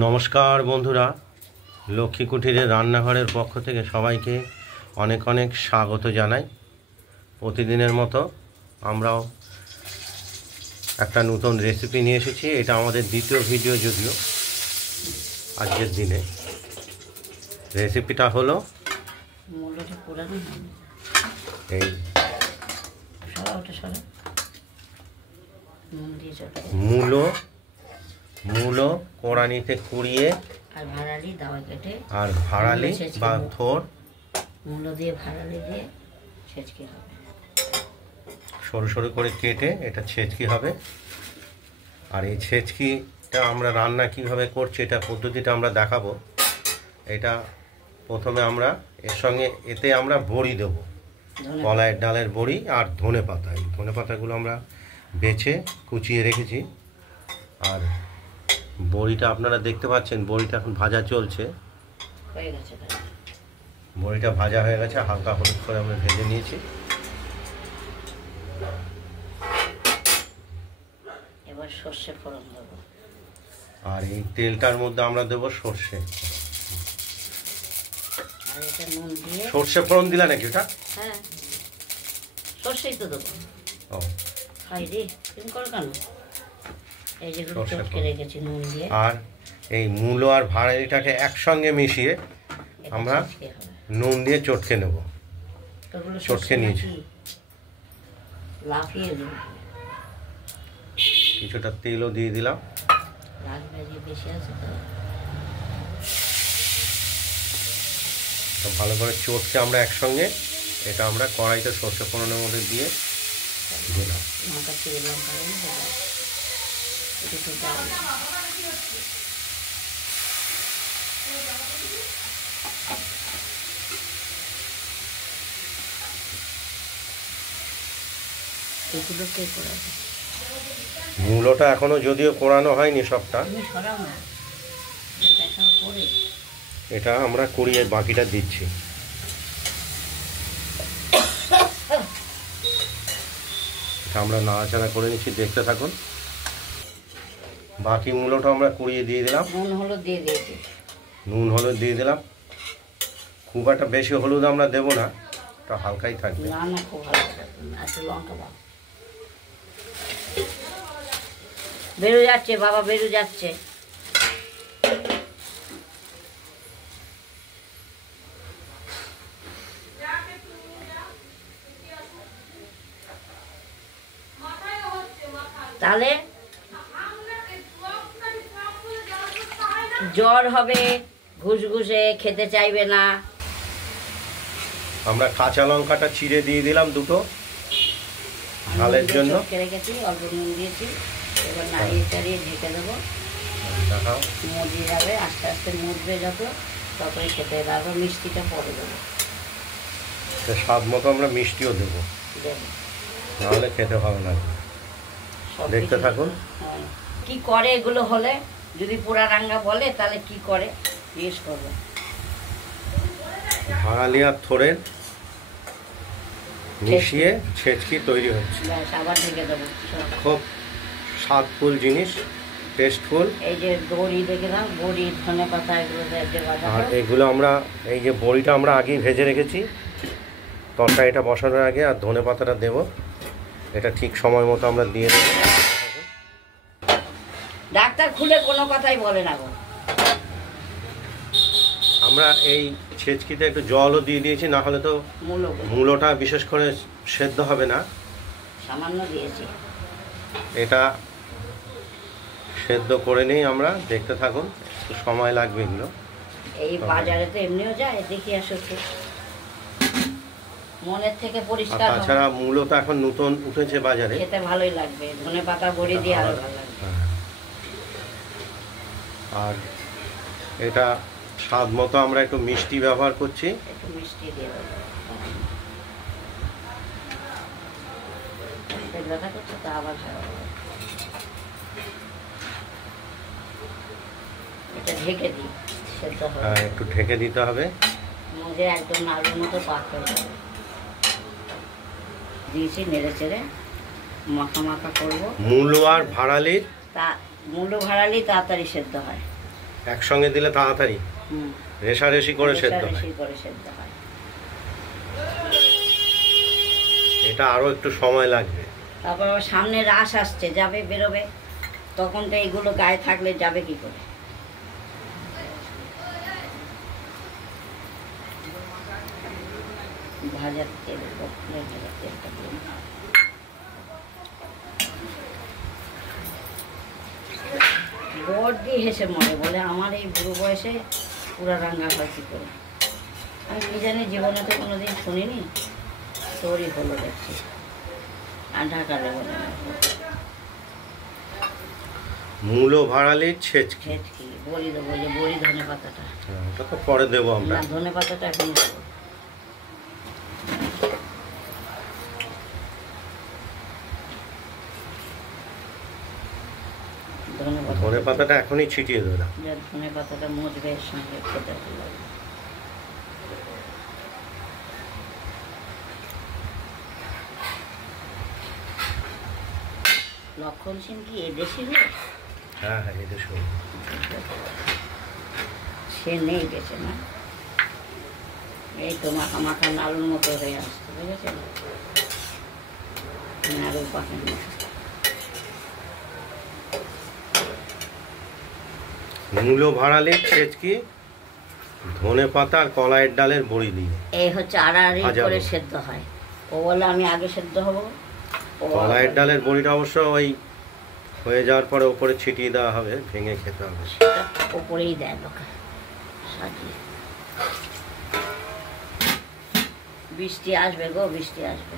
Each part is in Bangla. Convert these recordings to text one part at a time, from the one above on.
নমস্কার বন্ধুরা, লক্ষ্মী কুটিরের রান্নাঘরের পক্ষ থেকে সবাইকে অনেক অনেক স্বাগত জানাই। প্রতিদিনের মতো আমরাও একটা নতুন রেসিপি নিয়ে এসেছি। এটা আমাদের দ্বিতীয় ভিডিও, যদিও আজকের দিনে রেসিপিটা হলো এই মূলো কোড়ানিতে কুড়িয়ে আর ভাড়ালি বা থোর মূলো দিয়ে ভাড়ালি দিয়ে ছেঁচকি হবে, সরু সরু করে কেটে এটা ছেঁচকি হবে। আর এই ছেঁচকিটা আমরা রান্না কিভাবে করছি এটা পদ্ধতিটা আমরা দেখাবো। এটা প্রথমে আমরা এতে আমরা বড়ি দেবো, কলাইয়ের ডালের বড়ি আর ধনে পাতা। এই ধনে পাতাগুলো আমরা বেছে কুচিয়ে রেখেছি। আর বড়িটা আপনারা দেখতে পাচ্ছেন, বড়িটা এখন ভাজা চলছে। বড়িটা ভাজা হয়ে গেছে, হালকা হলুদ করে আমরা ভেজে নিয়েছি। এবার সর্ষে ফোড়ন দেবো, আর এই তেলটার মধ্যে আমরা দেবো সর্ষে। আর এটা নুন দিয়ে সর্ষে ফোড়ন দিলা নাকি ওটা? হ্যাঁ, সর্ষেই তো দেবো। ও খাই রে, তুমি করো কেন? এই যেগুলো চটকে রেখেছি নুন দিয়ে। আর এই মূলো আর ভাড়ালিটাকে একসঙ্গে মিশিয়ে আমরা নুন দিয়ে চটকে নেব। চটকে নিয়েছি, লাফিয়ে দেবো। কিছুটা তেলও দিয়ে দিলাম। বেশি আছে তো ভালো করে চটকে আমরা একসঙ্গে এটা আমরা কড়াইতে সর্ষে ফোড়নের মধ্যে দিয়ে দিলাম। মূলোটা এখনো যদিও কোড়ানো হয়নি সবটা, এটা আমরা কুড়িয়ে বাকিটা দিচ্ছি। আমরা নাড়াচাড়া করে নিচ্ছি, দেখতে থাকুন। বাকি মূলোটা আমরা কুড়িয়ে দিয়ে দিলাম। নুন হলুদ দিয়ে দিলাম। খুব একটা বেশি হলুদ আমরা দেবো না, এটা হালকাই থাকবে। বেরো যাচ্ছে বাবা, বেরো যাচ্ছে। তাহলে জ্বর হবে, ঘুষঘুষে খেতে চাইবে না। আমরা কাঁচা লঙ্কাটা চিড়ে দিয়ে দিলাম দুটো, ঝালের জন্য রেখেছি, অল্প নুন দিয়েছি। এবার নাড়িয়ে চাড়িয়ে ঢেকে দেবো। মরিয়ে যাবে, আস্তে আস্তে মুড়বে, ততই খেতে পারবো। মিষ্টিটা পরে দেবো, স্বাদ মতো আমরা মিষ্টিও দেবো, নাহলে খেতে ভালো লাগবে। দেখতে থাকুন কি করে এগুলো হলে। যদি পোড়া রাঙ্গা বলে তাহলে কি করে জিজ্ঞেস করবে। ভাড়ালি আর থোড়ের মিশিয়ে ছেঁচকি তৈরি হচ্ছে। আবার ঢেকে দেবো। খুব স্বাদফুল জিনিস, টেস্টফুল। এই যে বড়ি দেখে দাও, বড়ি ধনে পাতা এগুলো। আর এগুলো আমরা এই যে বড়িটা আমরা আগেই ভেজে রেখেছি তরকারিটা বসানোর আগে। আর ধনে পাতাটা দেবো, এটা ঠিক সময় মতো আমরা দিয়ে দেবো। ডাক্তার খুলে কোনো কথাই বলে না গো। আমরা এই ছেঁচকিতে একটু জলও দিয়ে দিয়েছি, না হলে তো মূলোটা বিশেষ করে সেদ্ধ হবে না। সামান্য দিয়েছি, এটা সেদ্ধ করে নিই আমরা। দেখতে থাকুন, একটু সময় লাগবে এগুলো। এই বাজারে তো এমনিও যায়, দেখি আসো মনের থেকে পরিষ্কার। তাছাড়া মূলো তো এখন নতুন উঠেছে বাজারে, খেতে ভালোই লাগবে। ধনে পাতা বড়ি দিয়ে আরো ভালো লাগবে। আর এটা স্বাদ মতো আমরা একটু মিষ্টি ব্যবহার করছি। একটু মিষ্টি দিয়ে দেবো। আবার এটা ঢেকে দিই, সেদ্ধ হবে। একটু ঢেকে দিতে হবে, মুখে একদম নাড়ুর মতো পাক হয়ে যাবে। দিয়েছি, নেড়ে চেড়ে মাখা মাখা করবো। মূলো আর ভাড়ালির তা মূলো ভাড়ালি তাড়াতাড়ি সেদ্ধ হয়। একসঙ্গে দিলে তাড়াতাড়ি রেশারেশি করে সেদ্ধ হয়। এটা আরো একটু সময় লাগবে। তারপর আবার সামনে রাস আসছে, যাবে বেরোবে, তখন তো এইগুলো গায়ে থাকলে যাবে কি করে। ভাজার তেল তেলটা বড়দি হেসে মরে, বলে আমার এই বুড়ো বয়সে পুরা রান্না হয় কি করে। আমি কি জানি, জীবনে তো কোনোদিন শুনিনি, তোরই হলো দেখছি। আর ঢাকালে বলে মূলো ভাড়ালির ছেচকি। ছেচকি বড়ি দেবো, যে বড়ি ধনে পাতাটা ওটা তো পরে দেবো আমরা। না, ধনে পাতাটা এখন দেবো। ধনে পাতাটা এখনই ছিটিয়ে দেবো। ধনে পাতাটা মজবে, এর সঙ্গে খেতে ভালো লাগবে। লক্ষণ সিং কি এদেশি লোক? হ্যাঁ হ্যাঁ, এদেশি। সে নেই বেঁচে না, এই তো মাখা মাখা নাড়ুর মতো হয়ে আসছে, বুঝেছেন? নাড়ু পাখেন না। মূলো ভাড়ালির ছেচকি, ধনে পাতা আর কলাইয়ের ডালের বড়ি দিয়ে এই হচ্ছে আড়াআড়ি করে সেদ্ধ হয়। ও বলে আমি আগে সেদ্ধ হব। কলাইয়ের ডালের বড়িটা অবশ্য ওই হয়ে যাওয়ার পরে ওপরে ছিটিয়ে দেওয়া হবে, ভেঙে খেতে হবে। ওপরেই দেয় লোকে সাজিয়ে। বৃষ্টি আসবে গো, বৃষ্টি আসবে,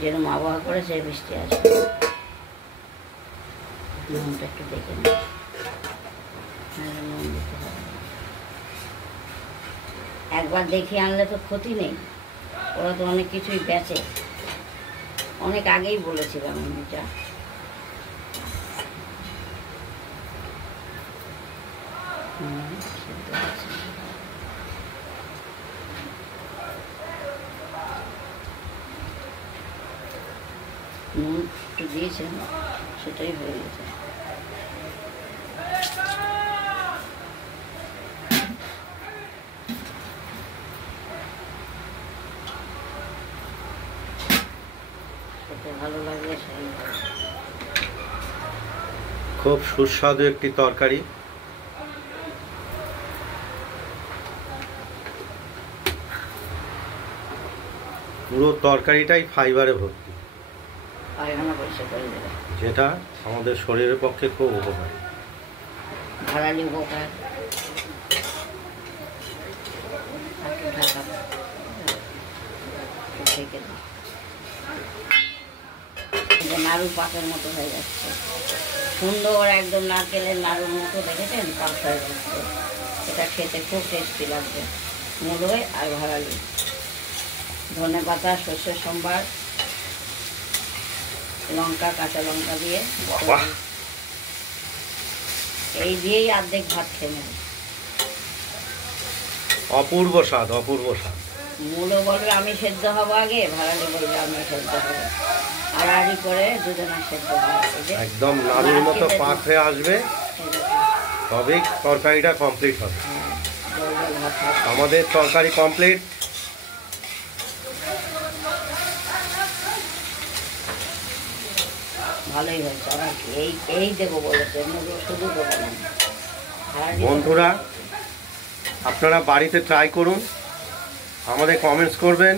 যেরকম আবহাওয়া করেছে বৃষ্টি আসবে। নুনটা একটু দেখে নি, নুন দিতে হবে। একবার দেখিয়ে আনলে তো ক্ষতি নেই, ওরা তো অনেক কিছুই বেচে। অনেক আগেই বলেছিলাম আমি, যা নুন একটু দিয়েছেন, সেটাই হয়ে গেছে। ভালো লাগবে, খুব সুস্বাদু একটি তরকারি। পুরো তরকারিটাই ফাইবারে ভর্তি, যেটা আমাদের শরীরের পক্ষে খুব উপকারী। ভাড়ালি উপকার। নাড়ু পাকের মতো হয়ে যাচ্ছে, সুন্দর একদম নারকেলের নাড়ুর মতো, দেখেছেন? পাক হয়ে যাচ্ছে। এটা খেতে খুব টেস্টি লাগবে। মূলোয় আর ভাড়ালি, ধনে পাতা, সর্ষের সম্বার, লঙ্কা, কাঁচা লঙ্কা দিয়ে, এই দিয়েই অর্ধেক ভাত খেয়ে নেবে। অপূর্ব স্বাদ, অপূর্ব স্বাদ। মূলো বলবে আমি সেদ্ধ হবো আগে, ভাড়ালি বলবে আমি সেদ্ধ হবো, আড়াআড়ি করে দুজনের সেদ্ধ হয়। একদম নাড়ুর মতো পাক হয়ে আসবে, তবেই তরকারিটা কমপ্লিট হবে। আমাদের তরকারি কমপ্লিট। ভালোই হয়েছে। আর এই দেবো বলেছে, শুধু দেবো না। বন্ধুরা, আপনারা বাড়িতে ট্রাই করুন, আমাদের কমেন্টস করবেন,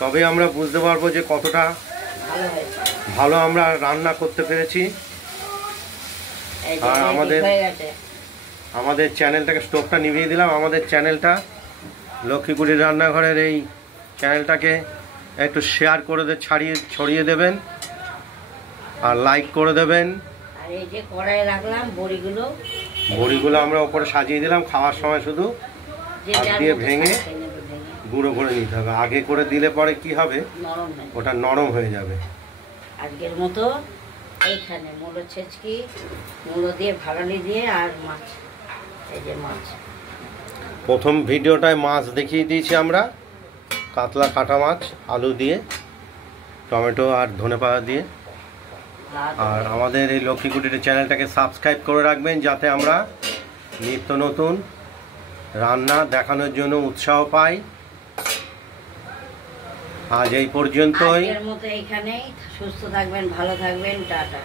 তবে আমরা বুঝতে পারবো যে কতটা ভালো আমরা রান্না করতে পেরেছি। আর আমাদের চ্যানেলটাকে, স্টোভটা নিভিয়ে দিলাম। আমাদের চ্যানেলটা লক্ষ্মীপুরীর রান্নাঘরের এই চ্যানেলটাকে একটু শেয়ার করে ছড়িয়ে দেবেন, আর লাইক করে দেবেন। আর এই যে কড়াইয়ে রাখলাম বড়িগুলো আমরা ওপরে সাজিয়ে দিলাম। খাওয়ার সময় শুধু হাত দিয়ে ভেঙে গুঁড়ো করে নিতে হবে। আগে করে দিলে পরে কি হবে, ওটা নরম হয়ে যাবে। আজকের মতো এইখানে মূলো ছেচকি, মূলো দিয়ে, ভাড়ালি দিয়ে, আর মাছ। এই যে মাছ, প্রথম ভিডিওটায় মাছ দেখিয়ে দিয়েছি আমরা, কাতলা কাটা মাছ, আলু দিয়ে, টমেটো আর ধনেপাতা দিয়ে। আর আমাদের এই লক্ষ্মীকুটির চ্যানেলটাকে সাবস্ক্রাইব করে রাখবেন, যাতে আমরা নিত্য নতুন রান্না দেখানোর জন্য উৎসাহ পাই। আজ এই পর্যন্তই। আজকের মতো এইখানেই। সুস্থ থাকবেন, ভালো থাকবেন, টাটা।